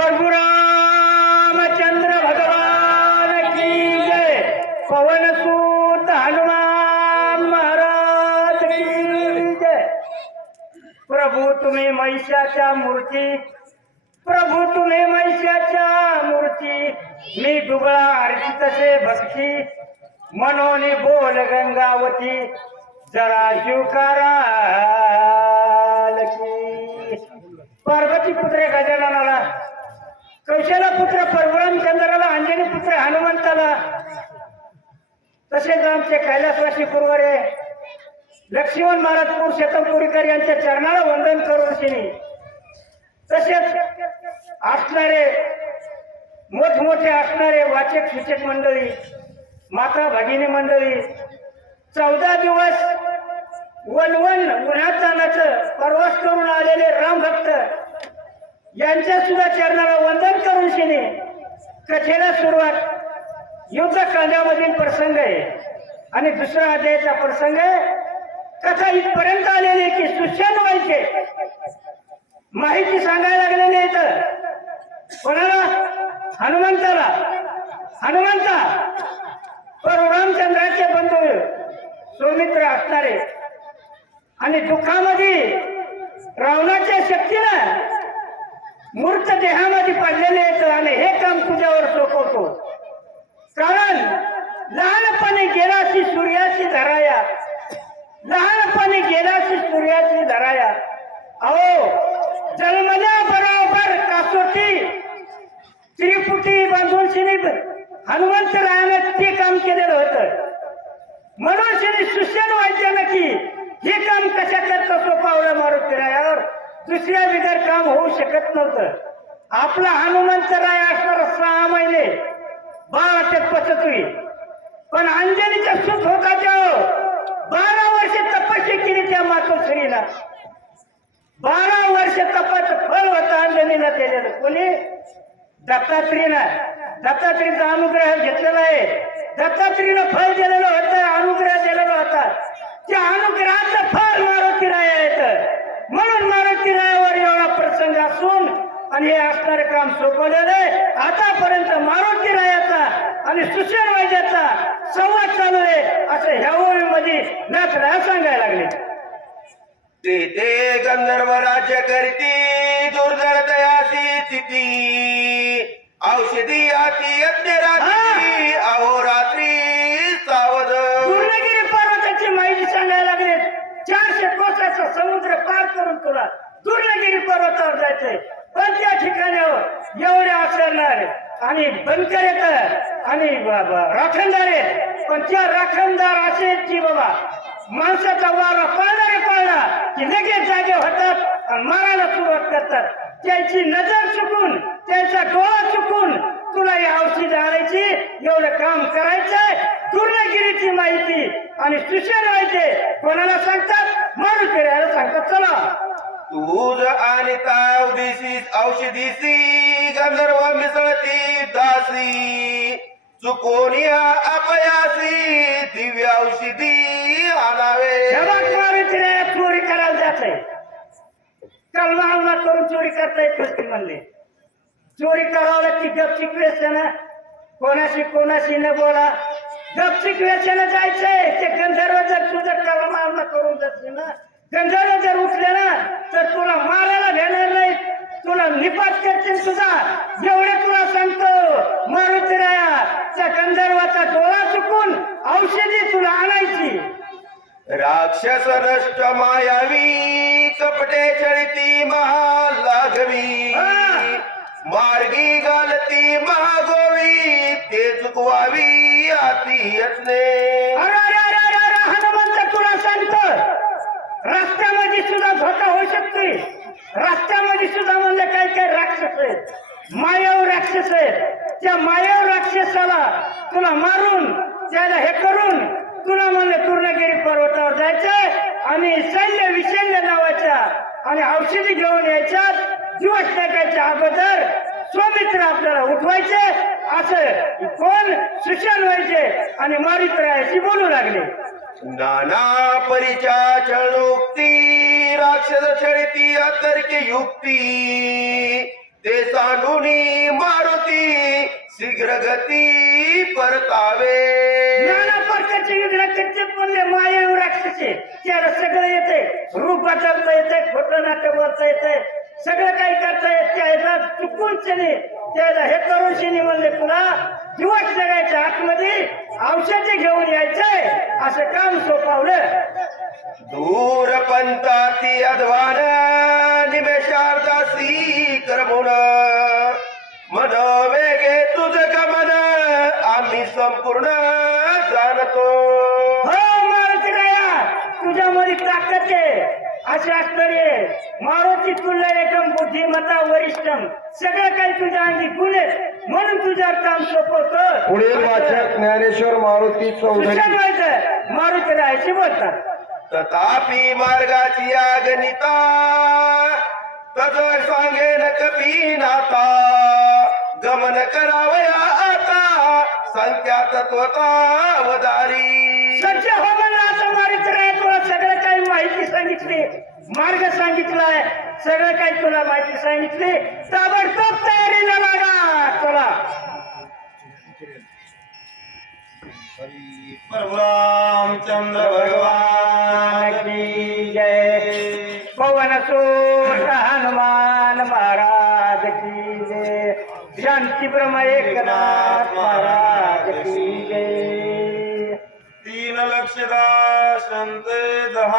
प्रभुरामचंद्र भगवान की जय. पवन सूत हनुमान महाराज की जय. प्रभू तुम्ही महिषाच्या मूर्ती. प्रभू तुम्ही महिषाच्या मूर्ती. मी दुबळा तसे भक्ती. मनोनी बोल गंगावती. जरा शिवकारा पार्वती पुत्रे गजाननाला कौशला पुत्र परशुरामचंद्राला अंजनी पुत्र हनुमंताला? तसेच आमचे कैलासवासी गुरुवारे लक्ष्मण महाराजपूर पुरुषोत्तम यांच्या चरणाला वंदन करून शिनी तसेच असणारे मोठमोठे असणारे वाचक सूचक मंडळी माता भगिनी मंडळी चौदा दिवस वनवन उन्हात जाण्याचं प्रवास करून आलेले रामभक्त यांच्या सुद्धा चरणाला वंदन करून शिने. कथेला सुरुवात युद्ध कांद्यामधील प्रसंग आहे. आणि दुसरा अध्यायाचा प्रसंग आहे कथा इथपर्यंत आलेली आहे की सुशांत व्हायचे. माहिती सांगायला लागलेली आहे तर. कोणाला? हनुमंताला. हनुमंता! परशुरामचंद्राचे बंधू सुमित्र असणारे. आणि दुःखामध्ये रावणाच्या शक्तीला मूर्त देहामध्ये पडलेले आणि हे काम तुझ्यावर सोपवतो. कारण लहानपणी गेलाशी सूर्याशी धराया. लहानपणी गेलाशी सूर्याशी धराया. अहो जन्मल्या बरोबर कासोटी त्रिपुटी बांधून शिनी हनुमंतरायानं ते काम केलेलं होतं. म्हणून शिनी सुशेन व्हायचे नक्की हे काम कशा करता सोपावलं मारून फिरायावर दुसऱ्या बिगर काम होऊ शकत नव्हतं. आपला हनुमंतराय असणार सहा महिने बारा ते पचतवी पण अंजलीचा सुख होता बारा वर्ष तपस्या केली त्या मातोश्रीला. बारा वर्ष तपाचं फळ होतं अंजलीला दिलेलं. कोणी? दत्तात्रीनं. दत्तात्रीचा अनुग्रह घेतलेला आहे. दत्तात्रीनं फळ दिलेलं होतं अनुग्रह दिलेला होता. त्या अनुग्रहाचं फळ मारुती राया येतं म्हणून मारुती रायावर एवढा प्रसंग असून आणि हे असणारे काम सोपवलेलं आहे आतापर्यंत मारुती रायाचा आणि सुशेर वैद्याचा संवाद चालू आहे. असं ह्या ओळीमध्ये नाथ राया सांगायला लागले. ते गंधर्व राज्य करती दुर्धर दयासी तिथी. औषधी आती यज्ञ रात्री अहोरात्री करून तुला दुर्णगिरी पर्वतावर जायचंय. पण त्या ठिकाणावर एवढे असणार आणि बनकर येत आणि राखणदार आहेत. पण त्या राखणदार असे आहेत की बाबा माणसाचा वारा पाळणारे पळला की लगेच जागे होतात आणि मारायला सुरुवात करतात. त्यांची नजर चुकून त्यांचा डोळा चुकून तुला ही औषध आणायची एवढं काम करायचंय. दुर्णगिरीची माहिती आणि सुशेर व्हायचे कोणाला सांगतात? मारू फिरायला सांगतात चला. तूज आणि तावदिसी औषधीसी गंधर्व मिसळती दासी. चुकोनिया अपयासी दिव्य औषधी आणावे. चोरी करायला जायचंय कलमा करून चोरी करता येत नसती म्हणले. चोरी करावं की गपचिक व्यसन कोणाशी कोणाशी न बोला. गपचिक व्यसन जायचंय. ते गंधर्व जर तुझं कलमा करून जाते ना गंधर्व जर उठले ना तर तुला मारायला भेटणार नाही तुला निपात करतील तुझा एवढे तुला सांगतो मारुती राया त्या गंधर्वाचा डोळा चुकून औषधी तुला आणायची. राक्षस नष्ट मायावी कपटे चळती महालाघवी. मार्गी घालती महागोवी ते चुकवावी आती असणे अरे अरे हनुमंत तुला सांगतो. रस्त्यामध्ये सुद्धा धोका होऊ शकते. रस्त्यामध्ये सुद्धा म्हणलं काय काय राक्षस आहेत. मायाव राक्षस आहेत. त्या मायाव राक्षसाला तुला मारून त्याला हे करून तुला म्हणलं पूर्णगिरी पर्वतावर जायचं आणि सैन्य विशल्य लावायचा आणि औषधी घेऊन यायच्यात. दिवस टाकायच्या अगोदर स्वमित्र आपल्याला उठवायचे असं कोण सुशाल व्हायचे आणि मारित राहायची बोलू लागले. नाना परिचा चळुक्ती राक्षस छळती अतर्क युक्ती. ते सांडूनी मारुती शीघ्र गती परतावे बोलले माये राक्षसे त्याला सगळं येते रूपाचा येते खोटं नाटक बोलता येते सगळं काही करता येत त्याला चुकून शनी त्याला हे करून शनी म्हणले तुला दिवस जगायच्या आतमध्ये औषधे घेऊन यायचंय. असं काम सोपावलं. दूर पंथाती अध्वान निमेषार्धासी करमुन मन वेगे तुझ गमन आम्ही संपूर्ण जाणतो. हो मारुतीराया तुझ्यामध्ये ताकद आहे. अशी असणारी मारुती तुला एकदम बुद्धिमत्ता वरिष्ठम. सगळं काही तुझ्या अंगी गुण आहेत. म्हणून तुझं काम सोपवतो. पुढील वाचक ज्ञानेश्वर मारुती चौधरी. व्हायचं मारुतीरायाशी बोलतात. तथापि मार्गाची आगनिता तज सांगेन कपीनाथा गमन करावया आता संख्या तत्वता वदारी सज्ज हो म्हणलं आता मारुतीराया तुला सगळं काही माहिती सांगितली. मार्ग सांगितलाय. सगळं काही तुला माहिती सांगितली? ताबडतोब तयारीला लागा चला. रामचंद्र भगवान की जय. पवन सूत हनुमान महाराज की जय. शांती ब्रह्म एकनाथ महाराज की जय. तीन लक्ष संत दहा